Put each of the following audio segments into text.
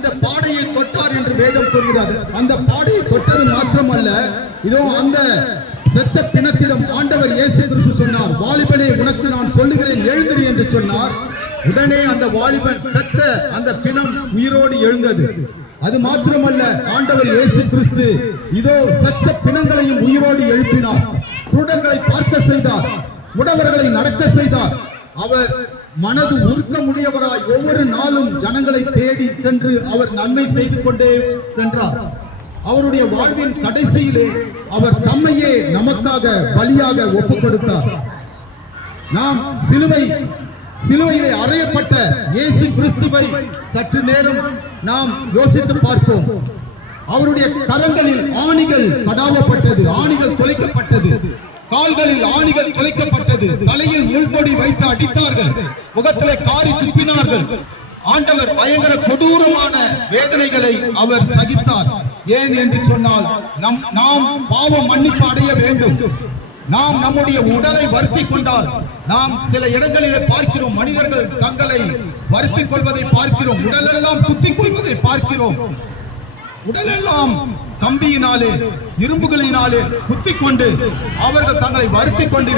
அந்த பாடையை தொட்டார் என்று வேதம் கூறுகிறது. அந்த பாடையை தொட்டது மாத்திரமல்ல, இதோ அந்த செத்த பிணத்திடம் ஆண்டவர் இயேசு கிறிஸ்து சொன்னார், வாலிபனே உனக்கு நான் சொல்லுகிறேன் எழுந்திரு என்று சொன்னார். உடனே அந்த வாலிபன் செத்த அந்த பிணம் உயிரோடு எழுந்தது. அது மாத்திரமல்ல, ஆண்டவர் இயேசு கிறிஸ்து இதோ செத்த பிணங்களையும் உயிரோடு எழுப்பினார். குருடர்களை பார்க்க செய்தார், முடவர்களை நடக்க செய்தார். அவர் மனது உருக்கமுடையவராய் ஒவ்வொரு நாளும் ஜனங்களை தேடி சென்று அவர் நன்மை செய்து கொண்டே சென்றார். அவருடைய வாழ்வின் கடைசியிலே அவர் தம்மையே நமக்காக பலியாக ஒப்புக் கொடுத்தார். நாம் சிலுவையிலே அறையப்பட்ட இயேசு கிறிஸ்துவை சற்று நேரம் நாம் யோசித்து பார்ப்போம். அவருடைய கரங்களில் ஆணிகள் கடாவப்பட்டது, ஆணிகள் தொலைக்கப்பட்டது, கால்களில் ஆணிகள் தொலைக்கப்பட்டது, தலையில் முள்முடி வைத்து அடித்தார்கள், முகத்திலே காரி துப்பினார்கள். ஆண்டவர் பயங்கர கொடூரமான வேதனைகளை அவர் சகித்தார். ஏன் என்று சொன்னால் நாம் பாவ மன்னிப்பு அடைய வேண்டும். நாம் நம்முடைய உடலை வருத்திக் கொண்டால், நாம் சில இடங்களிலே பார்க்கிறோம், மனிதர்கள் தங்களை வருத்திக் கொள்வதை பார்க்கிறோம், உடலெல்லாம் குத்திக் கொள்வதை பார்க்கிறோம், உடலெல்லாம் கம்பியினாலே இரும்புகளினாலே குத்திக் கொண்டு அவர்கள் தங்களை வருத்திக் கொண்டு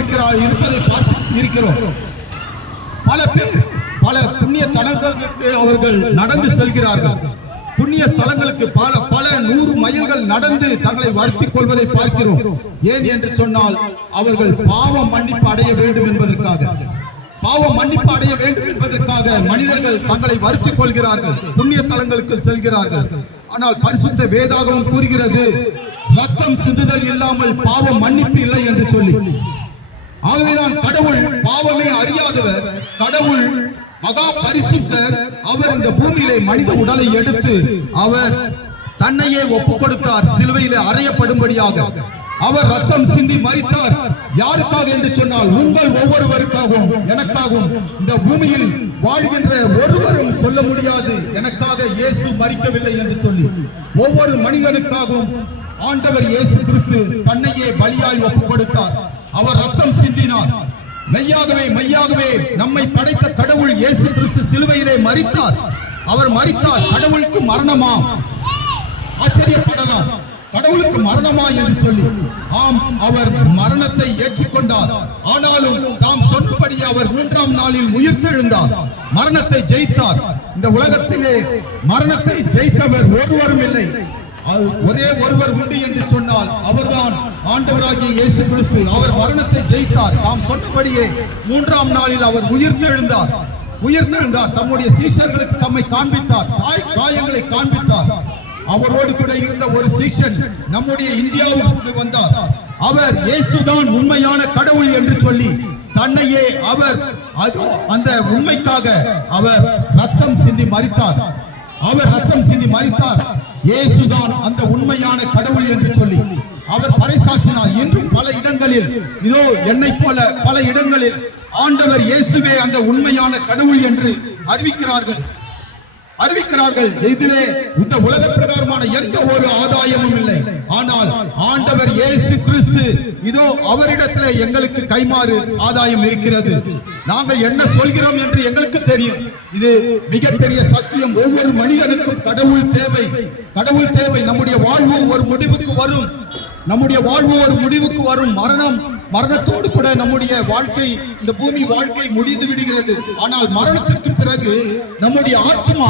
இருப்பதை பார்த்து இருக்கிறோம். பல பேர் பல புண்ணிய தலங்களுக்கு அவர்கள் நடந்து செல்கிறார்கள். புண்ணிய ஸ்தலங்களுக்கு பல 100 மைல்கள் நடந்து தங்களை வருத்திக் கொள்வதை பார்க்கிறோம். ஏன் என்று சொன்னால் அவர்கள் பாவ மன்னிப்பு அடைய வேண்டும் என்பதற்காக, பாவ மன்னிப்பு அடைய வேண்டும் என்பதற்காக மனிதர்கள் தங்களை வருத்திக் கொள்கிறார்கள், புண்ணிய தலங்களுக்கு செல்கிறார்கள். ஆனால் பரிசுத்த வேதாகமம் கூறுகிறது, ரத்தம் சிந்துதல் இல்லாமல் பாவ மன்னிப்பு இல்லை என்று சொல்லி. ஆகவேதான் கடவுள் பாவமே அறியாதவர், கடவுள் மகா பரிசுத்தர். அவர் இந்த பூமியிலே மனித உடலை எடுத்து அவர் தன்னையே ஒப்புக் கொடுத்தார், சிலுவையிலே அறையப்படும்படியாக. அவர் ரத்தம் சிந்தி மரித்தார். யாருக்காக என்று சொன்னால் உங்கள் ஒவ்வொருவருக்காகவும் எனக்காகவும். இந்த பூமியில் வாழ்கின்ற ஒருவரும் சொல்ல முடியாது எனக்காக இயேசு மரிக்கவில்லை என்று சொல்லி. ஒவ்வொரு மனிதனுக்காகவும் ஆண்டவர் இயேசு கிறிஸ்து தன்னையே பலியாய் ஒப்புக் கொடுத்தார். அவர் ரத்தம் சிந்தினார். மெய்யாகவே மெய்யாகவே நம்மை படைத்த கடவுள் இயேசு கிறிஸ்து சிலுவையிலே மரித்தார். அவர் மரித்தார். கடவுளுக்கு மரணமா? ஆச்சரியப்படலாம், கடவுளுக்கு மரணமா என்று சொல்லி. ஆம், அவர் மரணத்தை ஏற்றுக்கொண்டார். ஆனாலும் தாம் சொன்னபடி அவர் 3ஆம் நாளில் உயிர்த்தெழுந்தார், மரணத்தை ஜெயித்தார். இந்த உலகத்திலே மரணத்தை ஜெயித்தவர் ஒருவரும் இல்லை. ஒரே ஒருவர் உண்டு என்று சொன்னால் அவர்தான் ஆண்டவராகிய இயேசு கிறிஸ்து. அவர் மரணத்தை ஜெயித்தார். தாம் சொன்னபடியே 3ஆம் நாளில் அவர் உயிர்த்தெழுந்தார். தம்முடைய சீஷர்களுக்கு தம்மை காண்பித்தார், காயங்களை காண்பித்தார். அவரோடு கூட இருந்த ஒரு சீஷன் நம்முடைய இந்தியாவுக்கு வந்தார். அவர் இயேசுதான் உண்மையான கடவுள் என்று சொல்லி தன்னையே அவர் அந்த உண்மைக்காக அவர் ரத்தம் சிந்தி மரித்தார். இயேசுதான் அந்த உண்மையான கடவுள் என்று சொல்லி அவர் பறைசாற்றினார். இன்றும் பல இடங்களில், இதோ என்னை போல பல இடங்களில் ஆண்டவர் இயேசுவே அந்த உண்மையான கடவுள் என்று அறிவிக்கிறார்கள். இதிலே இந்த உலக பிரகாரமான எந்த ஒரு ஆதாயமும் இல்லை. ஆனால் ஆண்டவர் இயேசு கிறிஸ்து, இதோ அவரிடத்திலே எங்களுக்கு கைமாறு ஆதாயம் இருக்கிறது. நாங்கள் என்ன சொல்கிறோம் என்று எங்களுக்கு தெரியும். இது மிகப்பெரிய சத்தியம். ஒவ்வொரு மனிதனுக்கும் கடவுள் தேவை. நம்முடைய வாழ்வு ஒரு முடிவுக்கு வரும். மரணத்தோடு கூட நம்முடைய வாழ்க்கை, இந்த பூமி வாழ்க்கை முடிந்து விடுகிறது. ஆனால் மரணத்திற்கு பிறகு நம்முடைய ஆத்மா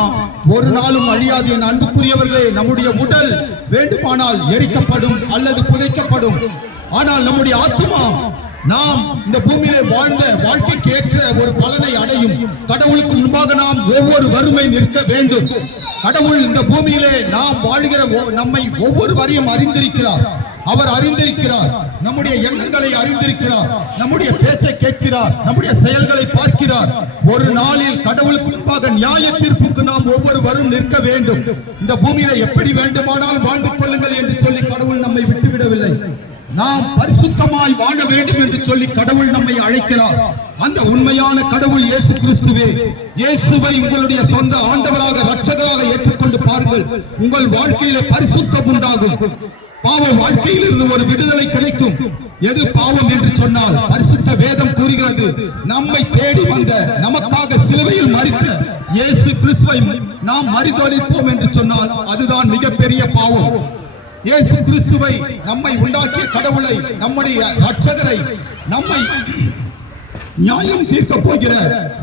ஒரு நாளும் அழியாது. என் அன்புக்குரியவர்களே, நம்முடைய உடல் வேண்டுமானால் எரிக்கப்படும் அல்லது புதைக்கப்படும். ஆனால் நம்முடைய ஆத்மா நாம் இந்த பூமியிலே வாழ்ந்த வாழ்க்கைக்கு ஏற்ற ஒரு பலனை அடையும். கடவுளுக்கு முன்பாக நாம் ஒவ்வொரு வறுமை நிற்க வேண்டும். கடவுள் இந்த பூமியிலே நாம் வாழ்கிற நம்மை ஒவ்வொருவரையும் அறிந்திருக்கிறார். அவர் அறிந்திருக்கிறார். நம்முடைய எண்ணங்களை அறிந்திருக்கிறார். நம்முடைய பேச்சை கேட்கிறார். நம்முடைய செயல்களை பார்க்கிறார். ஒரு நாளில் கடவுளுக்கு முன்பாக நியாய தீர்ப்புக்கு நாம் ஒவ்வொருவரும் நிற்க வேண்டும். இந்த பூமியில எப்படி வேண்டுமானால் வாழ்ந்து கொள்ளுங்கள் என்று சொல்லி கடவுள் நம்மை விட்டுவிடவில்லை. நாம் பரிசுத்தமாய் வாழ வேண்டும் என்று சொல்லி கடவுள் நம்மை அழைக்கிறார். அந்த உண்மையான கடவுள் இயேசு கிறிஸ்துவே. இயேசுவை உங்களுடைய சொந்த ஆண்டவராக இரட்சகராக ஏற்றுக்கொண்டு பாருங்கள். உங்கள் வாழ்க்கையிலே பரிசுத்தம் உண்டாகும். பாவ வாழ்க்கையில் இருந்து ஒரு விடுதலை கிடைக்கும். எது பாவம் என்று சொன்னால் பரிசுத்த வேதம் கூறுகிறது, நம்மை தேடி வந்த நமக்காக சிலுவையில் மரித்த இயேசு கிறிஸ்துவை நாம் மறுதலிப்போம் என்று சொன்னால் அதுதான் மிகப்பெரிய பாவம். இயேசு கிறிஸ்துவை, நம்மை உண்டாக்கிய கடவுளை, நம்முடைய இரட்சகரை, நம்மை நியாயம் தீர்க்க போகிற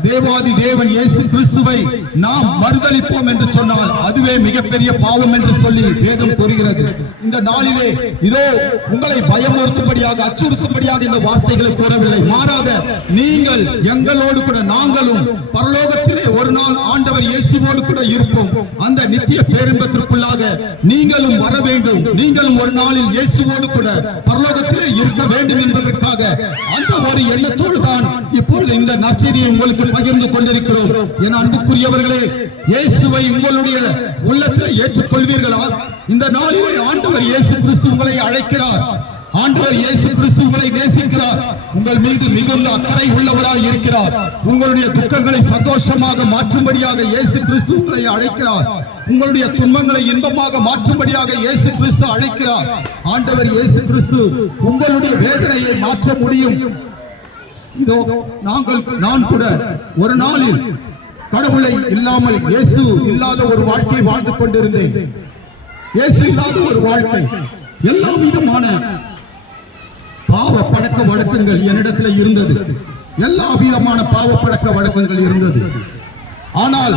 தேவாதி தேவன் இயேசு கிறிஸ்துவை நாம் மறுதலிப்போம் என்று சொன்னால் அதுவே மிகப்பெரிய பாவம் என்று சொல்லி வேதம் கூறுகிறது. இந்த நாளிலே இதோ உங்களை பயமுறுத்தும்படியாக, அச்சுறுத்தும்படியாக இந்த வார்த்தைகளை கூறவில்லை. மாறாக நீங்கள் எங்களோடு கூட, நாங்களும் பரலோகத்திலே ஒரு நாள் ஆண்டவர் இயேசுவோடு கூட இருப்போம். அந்த நித்திய பேரின்பத்திற்குள்ளாக நீங்களும் வர வேண்டும். நீங்களும் ஒரு நாளில் இயேசுவோடு கூட பரலோகத்திலே இருக்க வேண்டும் என்பதற்காக அந்த ஒரு எண்ணத்தோடு தான் இப்பொழுது இந்த நற்செய்தியை உங்களுக்கு பகிர்ந்து கொண்டிருக்கிறோம். என் அன்புக்குரியவர்களே, இயேசுவை உங்களுடைய உள்ளத்தில் ஏற்றுக்கொள்வீர்களா? இந்த நாளிலே ஆண்டவர் இயேசு கிறிஸ்து உங்களை அழைக்கிறார். ஆண்டவர் இயேசு கிறிஸ்து உங்களை நேசிக்கிறார். உங்கள் மீது மிகுந்த அக்கறை உள்ளவராய் இருக்கிறார். உங்களுடைய துக்கங்களை சந்தோஷமாக மாற்றும்படியாக இயேசு கிறிஸ்து உங்களை அழைக்கிறார். உங்களுடைய துன்பங்களை இன்பமாக மாற்றும்படியாக இயேசு கிறிஸ்து அழைக்கிறார். ஆண்டவர் இயேசு கிறிஸ்து உங்களுடைய வேதனையை மாற்ற முடியும். இதோ நான் கூட ஒரு நாளில் கடவுளை இல்லாமல், இயேசு இல்லாத ஒரு வாழ்க்கை வாழ்ந்து கொண்டிருந்தேன். இயேசு இல்லாத ஒரு வாழ்க்கை, எல்லா விதமான பாவ பழக்க வழக்கங்கள் என்னிடத்தில் இருந்தது. எல்லா விதமான பாவ பழக்க வழக்கங்கள் இருந்தது. ஆனால்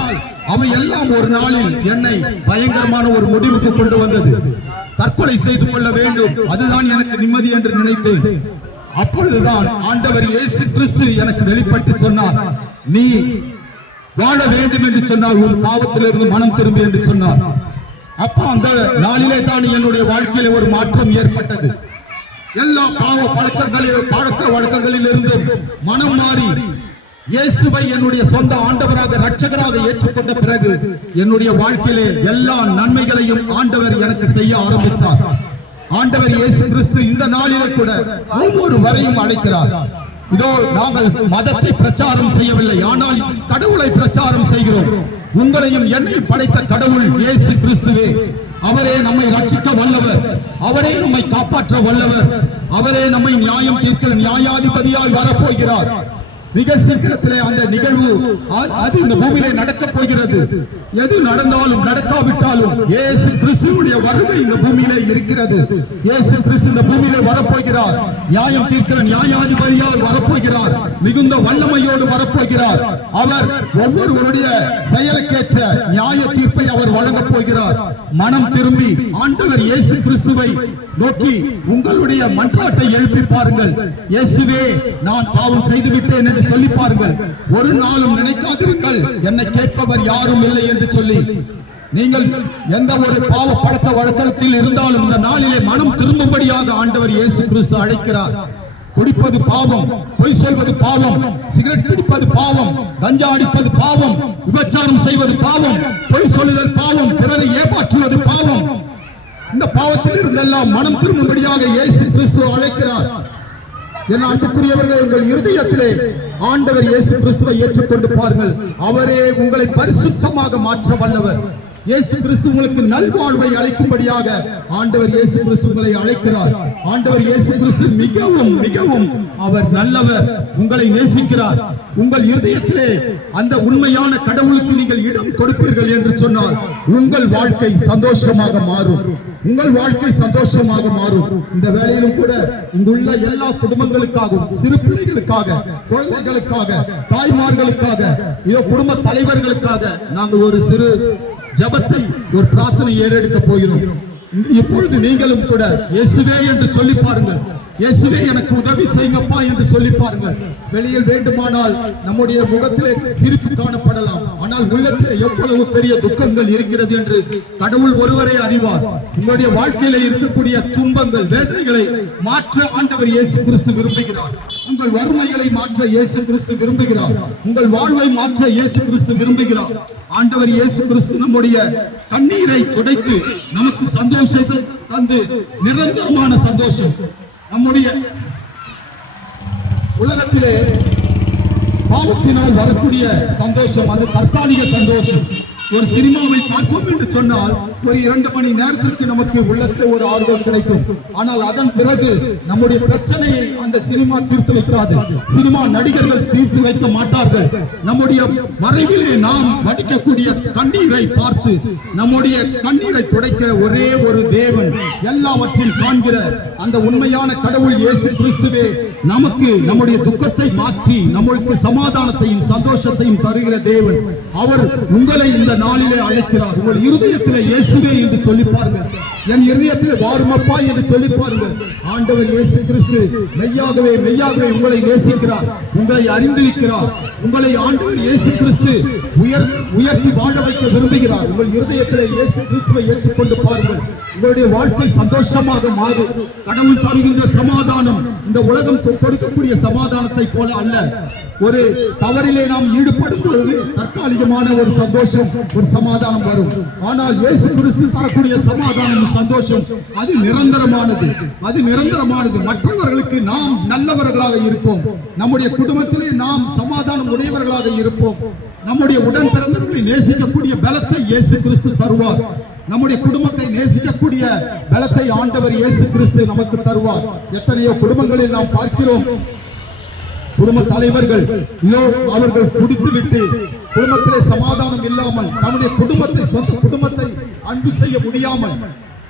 அவை எல்லாம் ஒரு நாளில் என்னை பயங்கரமான ஒரு முடிவுக்கு கொண்டு வந்தது. தற்கொலை செய்து கொள்ள வேண்டும், அதுதான் எனக்கு நிம்மதி என்று நினைத்தேன். அப்பொழுதுதான் ஆண்டவர் இயேசு கிறிஸ்து எனக்கு வெளிப்பட்டு சொன்னார், நீ வாழ வேண்டும் என்று சொன்னால் உன் பாவத்திலிருந்து மனம் திரும்பி என்று சொன்னார். அப்ப அந்த நாளிலே தான் என்னுடைய வாழ்க்கையில ஒரு மாற்றம் ஏற்பட்டது. எல்லா பாவ பழக்க வழக்கங்களில் இருந்து மனம் மாறி இயேசுவை என்னுடைய சொந்த ஆண்டவராக, இரட்சகராக ஏற்றுக்கொண்ட பிறகு என்னுடைய வாழ்க்கையிலே எல்லா நன்மைகளையும் ஆண்டவர் எனக்கு செய்ய ஆரம்பித்தார். ஆண்டவர் இயேசு கிறிஸ்து இந்த நாளிலே கூட ஒவ்வொருவரையும் அழைக்கிறார். இதோ நாங்கள் மதத்தை பிரச்சாரம் செய்யவில்லை, ஆனால் கடவுளை பிரச்சாரம் செய்கிறோம். உங்களையும் என்னை படைத்த கடவுள் இயேசு கிறிஸ்துவே. அவரே நம்மை ரட்சிக்க வல்லவர், அவரே நம்மை காப்பாற்ற வல்லவர், அவரே நம்மை நியாயம் தீர்க்கிற நியாயாதிபதியாய் வரப்போகிறார். மிக சீக்கிரத்திலே அந்த நிகழ்வு அது இந்த பூமியிலே நடக்க போகிறது. எது நடந்தாலும் நடக்காவிட்டாலும் இயேசு கிறிஸ்துவினுடைய வருகை இந்த பூமியிலே இருக்கிறது. இயேசு கிறிஸ்து இந்த பூமியிலே வரப்போகிறார். நியாயம் தீர்க்கிற நியாயாதிபதியால் வரப்போகிறார். மிகுந்த வல்லமையோடு வரப்போகிறார். அவர் ஒவ்வொருவருடைய செயலுக்கேற்ற நியாய தீர்ப்பை அவர் வழங்கப் போகிறார். மனம் திரும்பி ஆண்டவர் இயேசு கிறிஸ்துவை நோக்கி உங்களுடைய மன்றாட்டை எழுப்பி பாருங்கள். இயேசுவே, நான் பாவம் செய்து விட்டேன் என்று சொல்லி பாருங்கள். ஒரு நாளும் நினைக்காதிருங்கள் என்னை கேட்பவர் யாரும் இல்லை என்று சொல்லி. நீங்கள் எந்த ஒரு பாவ பழக்க வழக்கத்தில் இருந்தாலும் இந்த நாளிலே மனம் திரும்பும்படியாக ஆண்டவர் இயேசு கிறிஸ்து அழைக்கிறார். குடிப்பது பாவம், பொய் சொல்வது பாவம், சிகரெட் பிடிப்பது பாவம், கஞ்சா அடிப்பது பாவம், விபச்சாரம் செய்வது பாவம், பொய் சொல்லுதல் பாவம், பிறரை ஏமாற்றுவது பாவம். இந்த பாவத்தில் இருந்தெல்லாம் மனம் திரும்பும்படியாக இயேசு கிறிஸ்து அழைக்கிறார். என் அன்புக்குரியவர்களே, உங்கள் இருதயத்திலே ஆண்டவர் இயேசு கிறிஸ்துவை ஏற்றுக்கொண்டு பாருங்கள். அவரே உங்களை பரிசுத்தமாக மாற்ற வல்லவர். இயேசு கிறிஸ்து உங்களுக்கு நல்வாழ்வை அளிக்கும்படியாக ஆண்டவர் இயேசு கிறிஸ்து உங்களை அழைக்கிறார். ஆண்டவர் இயேசு கிறிஸ்து மிகவும் மிகவும் அவர் நல்லவர், உங்களை நேசிக்கிறார். உங்கள் இருதயத்திலே அந்த உண்மையான கடவுளுக்கு நீங்கள் இடம் கொடுப்பீர்கள் என்று சொன்னால் உங்கள் வாழ்க்கை சந்தோஷமாக மாறும். உங்கள் வாழ்க்கை சந்தோஷமாக மாறும். இந்த வேளையிலும் கூட இங்குள்ள எல்லா குடும்பங்களுக்காகவும், சிறு பிள்ளைகளுக்காக, குழந்தைகளுக்காக, தாய்மார்களுக்காக, இதோ குடும்ப தலைவர்களுக்காக நாங்கள் ஒரு சிறு ஜபத்தை, ஒரு பிரார்த்தனை ஏறெடுக்க போகிறோம். இப்பொழுது நீங்களும் கூட இயேசுவே என்று சொல்லி பாருங்கள். இயேசுவே, எனக்கு உதவி செய்யுங்கப்பா என்று சொல்லி பாருங்கள். வெளியில் வேண்டுமானால் நம்முடைய முகத்திலே சிரிப்பு காணப்படலாம், ஆனால் உள்ளத்திலே எவ்வளவு பெரிய துக்கங்கள் இருக்கிறது என்று கடவுள் ஒருவரே அறிவார். உங்களுடைய வாழ்க்கையில இருக்கக்கூடிய துன்பங்கள், வேதனைகளை மாற்ற ஆண்டவர் இயேசு கிறிஸ்து விரும்புகிறார். உங்கள் வறுமைகளை மாற்ற இயேசு கிறிஸ்து விரும்புகிறார். உங்கள் வாழ்வை மாற்ற இயேசு கிறிஸ்து விரும்புகிறார். ஆண்டவர் இயேசு கிறிஸ்து நம்முடைய கண்ணீரை துடைத்து நமக்கு சந்தோஷத்தை தந்து, நிரந்தரமான சந்தோஷம். நம்முடைய உலகத்திலே பாவத்தினால் வரக்கூடிய சந்தோஷம் அது தற்காலிக சந்தோஷம். ஒரு சினிமாவை பார்ப்போம் என்று சொன்னால் ஒரு 2 மணி நேரத்திற்கு நமக்கு உள்ளத்தில் ஒரு ஆறுதல் கிடைக்கும். ஆனால் அதன் பிறகு நம்முடைய பிரச்சனையை அந்த சினிமா தீர்த்து வைக்காது. சினிமா நடிகர்கள் தீர்த்து வைக்க மாட்டார்கள். நம்முடைய மறைவிலே நாம் வடிக்கக்கூடிய கண்ணீரை பார்த்து நம்முடைய கண்ணீரை துடைக்கிற ஒரே ஒரு தேவன், எல்லாவற்றையும் காண்கிற அந்த உண்மையான கடவுள் இயேசு கிறிஸ்துவே நமக்கு நம்முடைய துக்கத்தை மாற்றி நம்மளுக்கு சமாதானத்தையும் சந்தோஷத்தையும் தருகிற தேவன். அவர் உங்களை இந்த நாளிலே அழைக்கிறார். உங்கள் இருதயத்திலே இயேசுவே என்று சொல்லி பாருங்கள். என் இருதயத்தில் வாருமப்பா என்று சொல்லி பாருங்கள். ஆண்டவர் இயேசு கிறிஸ்து மெய்யாகவே மெய்யாகவே உங்களை நேசிக்கிறார், உங்களை அறிந்திருக்கிறார். உங்களை ஆண்டவர் இயேசு கிறிஸ்து உயர்த்தி வாழ வைக்க விரும்புகிறார். உங்கள் இருதயத்திலே இயேசு கிறிஸ்துவை ஏற்றுக்கொண்டு பாருங்கள். உங்களுடைய வாழ்க்கை சந்தோஷமாக மாறும். கடவுள் தருகின்ற சமாதானம் இந்த உலகம் கொடுக்கக்கூடிய சமாதானத்தை போல அல்ல. ஒரு தவறிலே நாம் ஈடுபடும் பொழுது தற்காலிகமான ஒரு சந்தோஷம், ஒரு சமாதானம் வரும். ஆனால் இயேசு கிறிஸ்து தரக்கூடிய சமாதானம், சந்தோஷம் அது நிரந்தரமானது. அது நிரந்தரமானது. மற்றவர்களுக்கு நாம் நல்லவர்களாக இருப்போம். நம்முடைய குடும்பத்திலே நாம் சமாதானம் உடையவர்களாக இருப்போம். நம்முடைய உடன் பிறந்தவர்களை நேசிக்கக்கூடிய பலத்தை இயேசு கிறிஸ்து தருவார். நம்முடைய குடும்பத்தை நேசிக்கக்கூடிய பலத்தை ஆண்டவர் இயேசு கிறிஸ்து நமக்கு தருவார். எத்தனையோ குடும்பங்களில் நாம் பார்க்கிறோம், குடும்ப தலைவர்கள் அவர்கள் குடித்துவிட்டு குடும்பத்திலே சமாதானம் இல்லாமல் நம்முடைய குடும்பத்தை, சொந்த குடும்பத்தை அன்பு செய்ய முடியாமல்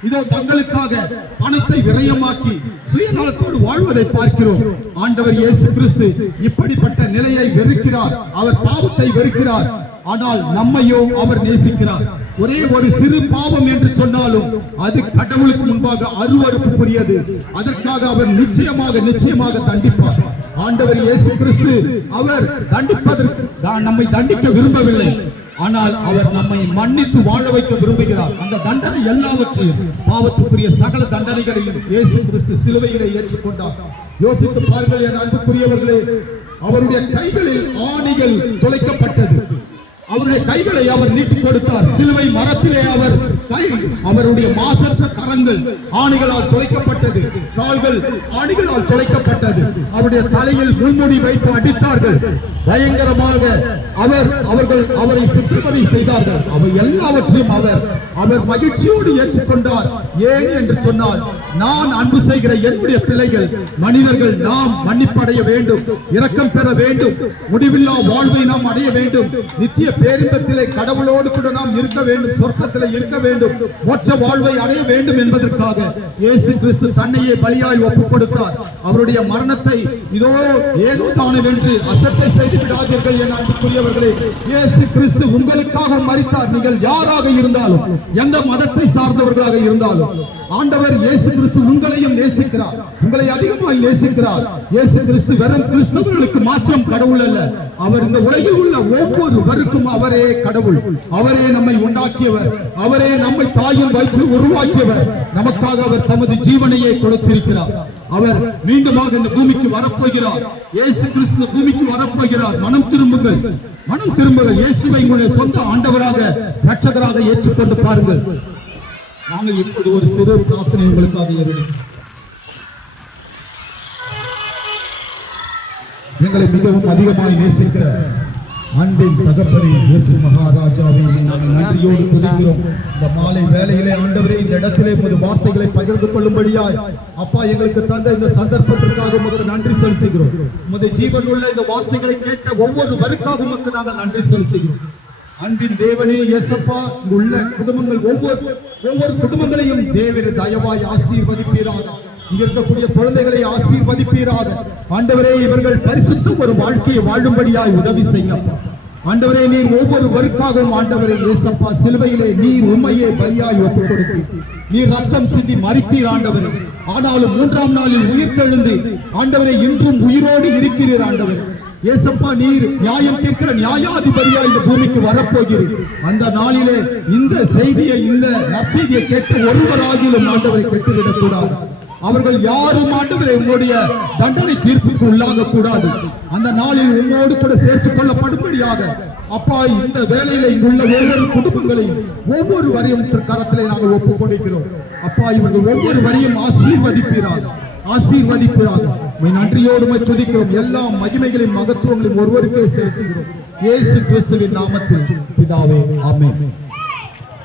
இதோ தங்களுக்காக பணத்தை விரயமாக்கி சுயநலத்தோடு வாழ்வதை பார்க்கிறோம். ஆண்டவர் இயேசு கிறிஸ்து இப்படிப்பட்ட நிலையை வெறுக்கிறார். அவர் பாவத்தை வெறுக்கிறார். ஆனால் நம்மையோ அவர் நேசிக்கிறார். ஒரே ஒரு சிறு பாவம் என்று சொன்னாலும் அது கடவுளுக்கு முன்பாக அருவருப்புக்குரியது. அதற்காக அவர் நிச்சயமாக தண்டிப்பார். ஆண்டவர் இயேசு கிறிஸ்து அவர் தண்டிப்பதற்கு நம்மை தண்டிக்க விரும்பவில்லை. ஆனால் அவர் நம்மை மன்னித்து வாழ வைக்க விரும்புகிறார். அந்த தண்டனை எல்லாவற்றையும், பாவத்துக்குரிய சகல தண்டனைகளையும் இயேசு கிறிஸ்து சிலுவையிலே ஏற்றுக்கொண்டார். யோசித்து பாருங்கள் என் அன்புக்குரியவர்களே, அவருடைய கைகளில் ஆணிகள் துளைக்கப்பட்டது. அவருடைய கைகளை அவர் நீட்டிக் கொடுத்தார். சிலுவை மரத்திலே அவருடைய மாசற்ற கரங்கள் ஆணிகளால் துளைக்கப்பட்டது, கால்கள் ஆணிகளால் துளைக்கப்பட்டது. அவருடைய தலையில் முள்முடி வைத்து அடித்தார்கள். பயங்கரமாக அவர்கள் அவரை சித்திரவதை செய்தார்கள். அவை எல்லாவற்றையும் அவர் மகிழ்ச்சியோடு ஏற்றுக்கொண்டார். ஏன் என்று சொன்னால், நான் அன்பு செய்கிற என்னுடைய பிள்ளைகள் மனிதர்கள் நாம் மன்னிப்படைய வேண்டும், இரக்கம் பெற வேண்டும், முடிவில்லா வாழ்வை நாம் அடைய வேண்டும், நித்திய பேரின்பத்திலே கடவுளோடு கூட நாம் இருக்க வேண்டும், சொர்க்கத்திலே இருக்க வேண்டும், மோட்ச வாழ்வை அடைய வேண்டும் என்பதற்காக இயேசு கிறிஸ்து தன்னையே பலியாய் ஒப்புக் கொடுத்தார். அவருடைய மரணத்தை இதோ ஏதோ தானவென்று அசட்டை செய்து விடாதீர்கள் என் அன்புக்குரியவர்களே. இயேசு கிறிஸ்து உங்களுக்காக மரித்தார். நீங்கள் யாராக இருந்தாலும், எந்த மதத்தை சார்ந்தவர்களாக இருந்தாலும், ஆண்டவர் இயேசு கிறிஸ்து உங்களையும் நேசிக்கிறார், உங்களை அதிகமாக நேசிக்கிறார். இயேசு கிறிஸ்து வெறும் கிறிஸ்தவர்களுக்கு மாத்திரம் கடவுள் அல்ல. அவர் இந்த உலகில் உள்ள ஒவ்வொருவருக்கும் அவரே கடவுள். அவரே நம்மை உண்டாக்கியவர். அவரே நம்மை தாயின் வயிற்றில் உருவாக்கியவர். நமக்காக அவர் தமது ஜீவனையை கொடுத்திருக்கிறார். அவர் மீண்டுமாக இந்த பூமிக்கு வரப்போகிறார். இயேசு கிறிஸ்து பூமிக்கு வரப்போகிறார். மனம் திரும்புங்கள், மனம் திரும்புங்கள். இயேசுவை உங்களுடைய சொந்த ஆண்டவராக, இரட்சகராக ஏற்றுக்கொண்டு பாருங்கள். நாங்கள் இப்போது ஒரு சிறு பிரார்த்தனை உங்களுக்காக ஏறெடுக்கிறோம். எங்களை மிகவும் அதிகமாய் நேசிக்கிற அன்பின் தகப்பனே இயேசு மகாராஜாவே, நாங்கள் நன்றியோடு துதிக்கிறோம். இந்த மாலை வேளையிலே ஆண்டவரே, இந்த இடத்திலே உமது வார்த்தைகளை பகிர்ந்து கொள்ளும்படியாய் அப்பா எங்களுக்கு தந்த இந்த சந்தர்ப்பத்திற்காக உமக்கு நன்றி செலுத்துகிறோம். உமது ஜீவன் உள்ள இந்த வார்த்தைகளை கேட்ட ஒவ்வொருவருக்காக உமக்கு நாங்கள் நன்றி செலுத்துகிறோம். அன்பின் தேவனே இயேசப்பா, இங்குள்ள குடும்பங்கள் ஒவ்வொரு குடும்பங்களையும் தேவரே தயவாய் ஆசீர்வதிப்பீராக. இங்க இருக்கக்கூடிய குழந்தைகளை ஆசீர்வதிப்பீராக. ஆண்டவரே, இவர்கள் பரிசுத்த ஒரு வாழ்க்கையை வாழும்படியாய் உதவி செய்யப்பா. ஆண்டவரே, நீர் ஒவ்வொருவருக்காகவும் ஆண்டவரே இயேசப்பா சிலுவையிலே நீர் உம்மையே பலியாய் ஒப்புக் கொடுத்து நீர் ரத்தம் சிந்தி மரித்தீர் ஆண்டவரே. ஆனாலும் 3ஆம் நாளில் உயிர்த்தெழுந்து ஆண்டவரே இன்றும் உயிரோடு இருக்கிறீர் ஆண்டவரே. ஏசப்பா, நீர் நியாயம் தீர்க்கிற நியாயாதிபதியா இந்த பூமிக்கு வரப்போகிறீர். அந்த நாளிலே இந்த செய்தியை, இந்த நற்செய்தியை கேட்டு ஒருவராகிலும் ஆண்டவரை கெட்டுவிடக் கூடாது. அவர்கள் யாரும் ஆண்டவரை உங்களுடைய தண்டனை தீர்ப்புக்கு உள்ளாக கூடாது. அந்த நாளில் உங்களோடு கூட சேர்த்துக் கொள்ளப்படும்படியாக அப்பா இந்த வேலையில இங்குள்ள ஒவ்வொரு குடும்பங்களையும் ஒவ்வொரு வரையும் கரத்திலே நாங்கள் ஒப்புக் கொடுக்கிறோம். அப்பா, இவர்கள் ஒவ்வொரு வரையும் ஆசீர்வதிப்பீராக, ஆசீர்வதிப்பீராக. உம்மை நன்றியோடு உம்மை துதிக்கிறோம். எல்லா மகிமைகளையும் மகத்துவங்களையும் ஒருவருக்கே செலுத்துகிறோம். இயேசு கிறிஸ்துவின் நாமத்தில் பிதாவே, ஆமென்.